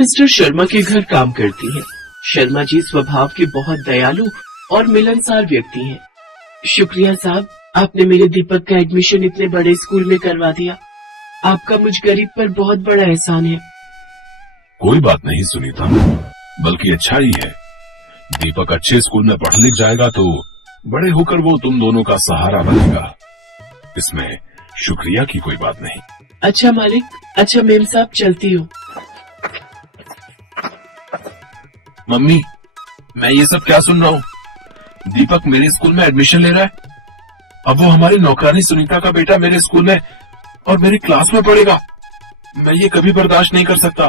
Mister Sharma के घर काम करती है। शर्मा जी स्वभाव के बहुत दयालु और मिलनसार व्यक्ति हैं। शुक्रिया साहब, आपने मेरे दीपक का एडमिशन इतने बड़े स्कूल में करवा दिया। आपका मुझ गरीब पर बहुत बड़ा एहसान है। कोई बात नहीं सुनीता, बल्कि अच्छा ही है। दीपक अच्छे स्कूल में पढ़ लिख जाएगा तो बड़े होकर वो तुम दोनों का सहारा बनेगा। इसमें शुक्रिया की कोई बात नहीं। अच्छा मालिक, अच्छा मेम साहब, चलती हूँ। मम्मी, मैं ये सब क्या सुन रहा हूँ? दीपक मेरे स्कूल में एडमिशन ले रहा है। अब वो हमारी नौकरानी सुनीता का बेटा मेरे स्कूल में और मेरी क्लास में पढ़ेगा। मैं ये कभी बर्दाश्त नहीं कर सकता।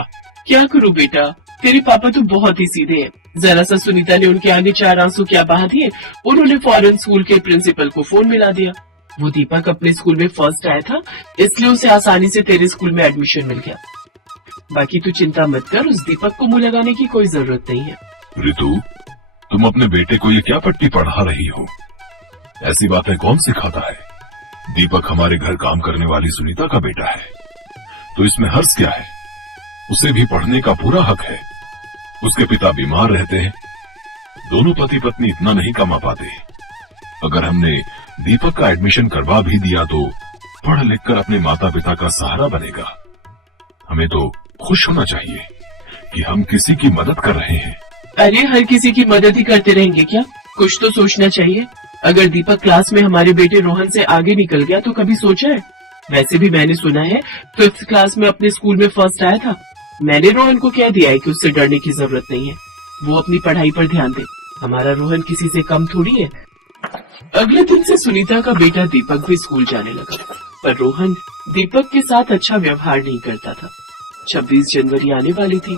क्या करूँ बेटा, तेरे पापा तो बहुत ही सीधे हैं। जरा सा सुनीता ने उनके आगे 4 आंसू क्या बहा दिए, उन्होंने फौरन स्कूल के प्रिंसिपल को फोन मिला दिया। वो दीपक अपने स्कूल में फर्स्ट आया था, इसलिए उसे आसानी से तेरे स्कूल में एडमिशन मिल गया। बाकी तू चिंता मत कर, उस दीपक को मुंह लगाने की कोई जरूरत नहीं है। ऋतु, तुम अपने बेटे को ये क्या पट्टी पढ़ा रही हो? ऐसी बातें कौन सिखाता है? दीपक हमारे घर काम करने वाली सुनीता का बेटा है, तो इसमें हर्ष क्या है? उसे भी पढ़ने का पूरा हक है। उसके पिता बीमार रहते हैं, दोनों पति पत्नी इतना नहीं कमा पाते। अगर हमने दीपक का एडमिशन करवा भी दिया तो पढ़ लिख कर अपने माता पिता का सहारा बनेगा। हमें तो खुश होना चाहिए कि हम किसी की मदद कर रहे हैं। अरे हर किसी की मदद ही करते रहेंगे क्या? कुछ तो सोचना चाहिए। अगर दीपक क्लास में हमारे बेटे रोहन से आगे निकल गया तो कभी सोचा है? वैसे भी मैंने सुना है 5th क्लास में अपने स्कूल में फर्स्ट आया था। मैंने रोहन को कह दिया है कि उससे डरने की जरूरत नहीं है, वो अपनी पढ़ाई पर ध्यान दे। हमारा रोहन किसी से कम थोड़ी है। अगले दिन से सुनीता का बेटा दीपक भी स्कूल जाने लगा, पर रोहन दीपक के साथ अच्छा व्यवहार नहीं करता था। 26 जनवरी आने वाली थी।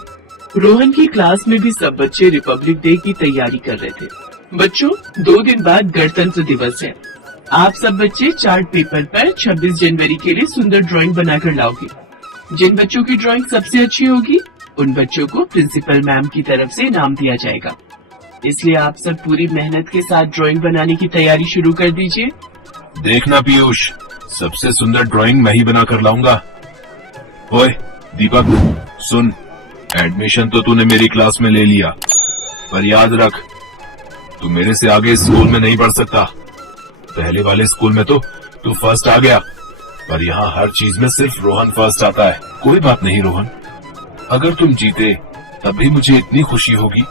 रोहन की क्लास में भी सब बच्चे रिपब्लिक डे की तैयारी कर रहे थे। बच्चों, 2 दिन बाद गणतंत्र दिवस है। आप सब बच्चे चार्ट पेपर पर 26 जनवरी के लिए सुंदर ड्राइंग बनाकर लाओगे। जिन बच्चों की ड्राइंग सबसे अच्छी होगी, उन बच्चों को प्रिंसिपल मैम की तरफ से इनाम दिया जाएगा। इसलिए आप सब पूरी मेहनत के साथ ड्राइंग बनाने की तैयारी शुरू कर दीजिए। देखना पीयूष, सबसे सुंदर ड्राइंग मैं ही बना कर लाऊंगा। ओए दीपक, सुन, एडमिशन तो तूने मेरी क्लास में ले लिया, पर याद रख, तू मेरे से आगे स्कूल में नहीं बढ़ सकता। पहले वाले स्कूल में तो तू फर्स्ट आ गया, पर यहाँ हर चीज में सिर्फ रोहन फर्स्ट आता है। कोई बात नहीं रोहन, अगर तुम जीते तब भी मुझे इतनी खुशी होगी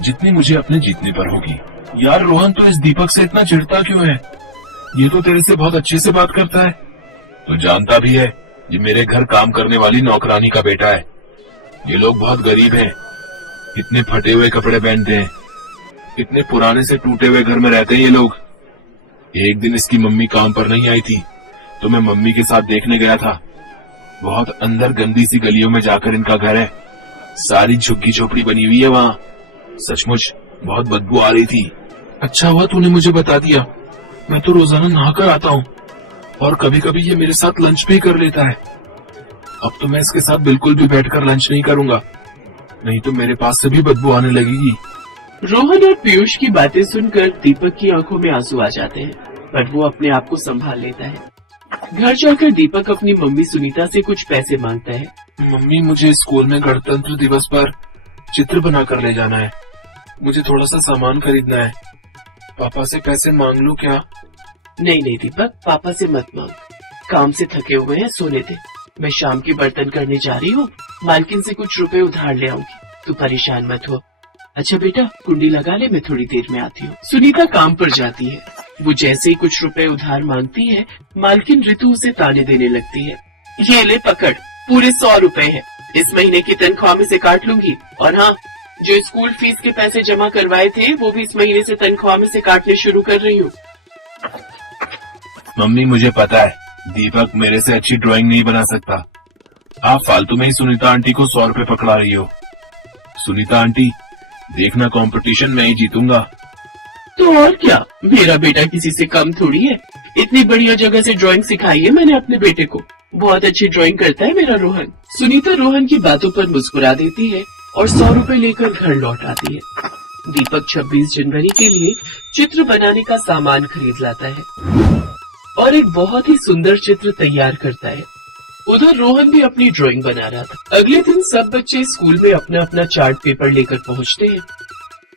जितनी मुझे अपने जीतने पर होगी। यार रोहन, तो इस दीपक से इतना चिढ़ता क्यों है? ये तो तेरे से बहुत अच्छे से बात करता है। तू जानता भी है ये मेरे घर काम करने वाली नौकरानी का बेटा है। ये लोग बहुत गरीब हैं, इतने फटे हुए कपड़े पहनते हैं, इतने पुराने से टूटे हुए घर में रहते हैं ये लोग। एक दिन इसकी मम्मी काम पर नहीं आई थी तो मैं मम्मी के साथ देखने गया था। बहुत अंदर गंदी सी गलियों में जाकर इनका घर है, सारी झुग्गी झोपड़ी बनी हुई है वहाँ। सचमुच बहुत बदबू आ रही थी। अच्छा हुआ तूने मुझे बता दिया, मैं तो रोजाना नहाकर आता हूँ और कभी कभी ये मेरे साथ लंच भी कर लेता है। अब तो मैं इसके साथ बिल्कुल भी बैठकर लंच नहीं करूंगा, नहीं तो मेरे पास से भी बदबू आने लगेगी। रोहन और पीयूष की बातें सुनकर दीपक की आंखों में आंसू आ जाते हैं, पर वो अपने आप को संभाल लेता है। घर जाकर दीपक अपनी मम्मी सुनीता से कुछ पैसे मांगता है। मम्मी, मुझे स्कूल में गणतंत्र दिवस पर चित्र बनाकर ले जाना है, मुझे थोड़ा सा सामान खरीदना है। पापा से पैसे मांग लूं क्या? नहीं दीपक, पापा से मत मांग, काम से थके हुए हैं, सोने दे। मैं शाम के बर्तन करने जा रही हूँ, मालकिन से कुछ रुपए उधार ले आऊंगी, तू परेशान मत हो। अच्छा बेटा, कुंडी लगा ले, मैं थोड़ी देर में आती हूँ। सुनीता काम पर जाती है। वो जैसे ही कुछ रुपए उधार मांगती है, मालकिन ऋतु उसे ताने देने लगती है। ये ले पकड़, पूरे 100 रुपए हैं, इस महीने की तनख्वाह में से काट लूंगी। और हाँ, जो स्कूल फीस के पैसे जमा करवाए थे वो भी इस महीने से तनख्वाह में से काटने शुरू कर रही हूँ। मम्मी, मुझे पता है दीपक मेरे से अच्छी ड्राइंग नहीं बना सकता, आप फालतू में ही सुनीता आंटी को 100 रुपए पकड़ा रही हो। सुनीता आंटी, देखना कंपटीशन मैं ही जीतूंगा। तो और क्या, मेरा बेटा किसी से कम थोड़ी है। इतनी बढ़िया जगह से ड्राइंग सिखाई है मैंने अपने बेटे को, बहुत अच्छी ड्राइंग करता है मेरा रोहन। सुनीता रोहन की बातों पर मुस्कुरा देती है और 100 रुपए लेकर घर लौट आती है। दीपक 26 जनवरी के लिए चित्र बनाने का सामान खरीद लाता है और एक बहुत ही सुंदर चित्र तैयार करता है। उधर रोहन भी अपनी ड्राइंग बना रहा था। अगले दिन सब बच्चे स्कूल में अपना अपना चार्ट पेपर लेकर पहुंचते हैं।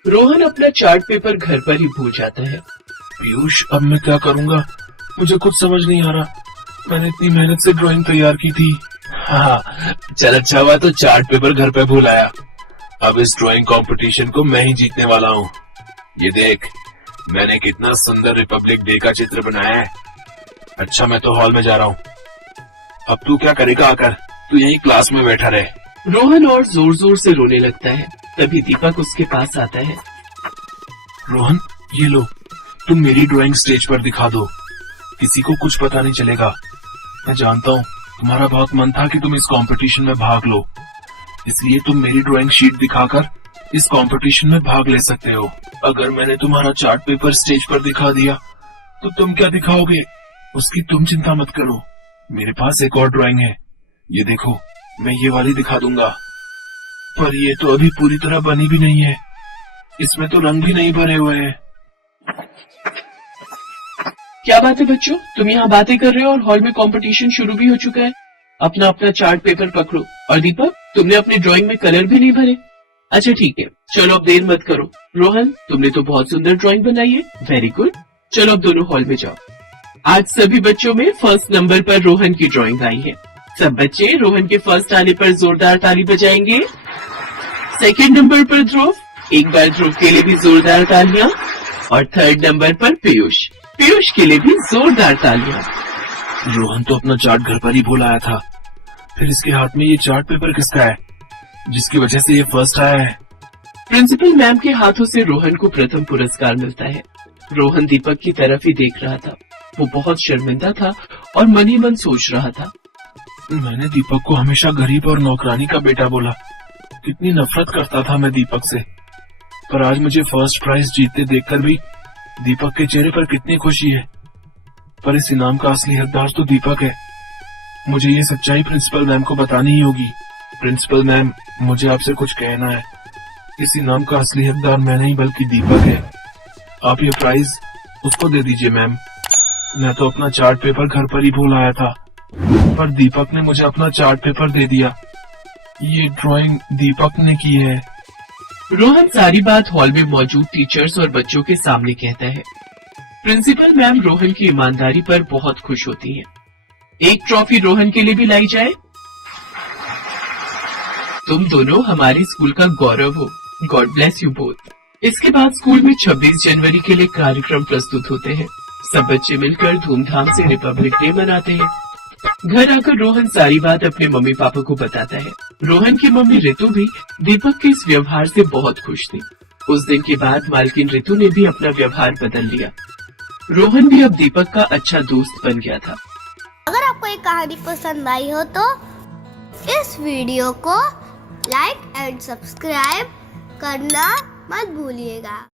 रोहन अपना चार्ट पेपर घर पर ही भूल जाता है। पीयूष, अब मैं क्या करूंगा? मुझे कुछ समझ नहीं आ रहा। मैंने इतनी मेहनत से ड्राइंग तैयार की थी। हाँ, चल अच्छा हुआ तो चार्ट पेपर घर पे भूल आया। अब इस ड्राइंग कंपटीशन को मैं ही जीतने वाला हूँ। ये देख, मैंने कितना सुंदर रिपब्लिक डे का चित्र बनाया है। अच्छा, मैं तो हॉल में जा रहा हूँ। अब तू क्या करेगा आकर? तू यही क्लास में बैठा रहे। रोहन और जोर जोर से रोने लगता है। तभी दीपक उसके पास आता है। रोहन, ये लो, तुम मेरी ड्राइंग स्टेज पर दिखा दो। किसी को कुछ पता नहीं चलेगा। मैं जानता हूँ तुम्हारा बहुत मन था कि तुम इस कंपटीशन में भाग लो, इसलिए तुम मेरी ड्राइंग शीट दिखाकर इस कंपटीशन में भाग ले सकते हो। अगर मैंने तुम्हारा चार्ट पेपर स्टेज पर दिखा दिया तो तुम क्या दिखाओगे, उसकी तुम चिंता मत करो। मेरे पास एक और ड्राइंग है, ये देखो, मैं ये वाली दिखा दूंगा। पर ये तो अभी पूरी तरह बनी भी नहीं है, इसमें तो रंग भी नहीं भरे हुए हैं। क्या बात है बच्चों, तुम यहाँ बातें कर रहे हो और हॉल में कंपटीशन शुरू भी हो चुका है। अपना अपना चार्ट पेपर पकड़ो। और दीपक, तुमने अपनी ड्राइंग में कलर भी नहीं भरे। अच्छा ठीक है, चलो अब देर मत करो। रोहन, तुमने तो बहुत सुंदर ड्राइंग बनाई है। Very good. चलो अब दोनों हॉल में जाओ। आज सभी बच्चों में फर्स्ट नंबर पर रोहन की ड्राइंग आई है। सब बच्चे रोहन के फर्स्ट आने पर जोरदार ताली बजाएंगे। सेकंड नंबर पर ध्रुव, एक बार ध्रुव के लिए भी जोरदार तालियां। और थर्ड नंबर पर पीयूष, पीयूष के लिए भी जोरदार तालियां। रोहन तो अपना चार्ट घर पर ही भूल आया था, फिर इसके हाथ में ये चार्ट पेपर किसका है, जिसकी वजह से ये फर्स्ट आया है? प्रिंसिपल मैम के हाथों से रोहन को प्रथम पुरस्कार मिलता है। रोहन दीपक की तरफ ही देख रहा था। वो बहुत शर्मिंदा था और मन ही मन सोच रहा था, मैंने दीपक को हमेशा गरीब और नौकरानी का बेटा बोला। कितनी नफरत करता था मैं दीपक से, पर आज मुझे फर्स्ट प्राइज जीतते देखकर भी दीपक के चेहरे पर कितनी खुशी है। पर इस इनाम का असली हकदार तो दीपक है। मुझे ये सच्चाई प्रिंसिपल मैम को बतानी ही होगी। प्रिंसिपल मैम, मुझे आपसे कुछ कहना है। इस इनाम का असली हकदार मैं नहीं बल्कि दीपक है। आप ये प्राइज उसको दे दीजिए मैम। मैं तो अपना चार्ट पेपर घर पर ही भूल आया था, पर दीपक ने मुझे अपना चार्ट पेपर दे दिया। ये ड्राइंग दीपक ने की है। रोहन सारी बात हॉल में मौजूद टीचर्स और बच्चों के सामने कहता है। प्रिंसिपल मैम रोहन की ईमानदारी पर बहुत खुश होती है। एक ट्रॉफी रोहन के लिए भी लाई जाए। तुम दोनों हमारे स्कूल का गौरव हो। God bless you both. इसके बाद स्कूल में 26 जनवरी के लिए कार्यक्रम प्रस्तुत होते हैं। सब बच्चे मिलकर धूमधाम से रिपब्लिक डे मनाते हैं। घर आकर रोहन सारी बात अपने मम्मी पापा को बताता है। रोहन की मम्मी रितु भी दीपक के इस व्यवहार से बहुत खुश थी। उस दिन के बाद मालकिन रितु ने भी अपना व्यवहार बदल लिया। रोहन भी अब दीपक का अच्छा दोस्त बन गया था। अगर आपको ये कहानी पसंद आई हो तो इस वीडियो को लाइक एंड सब्सक्राइब करना मत भूलिएगा।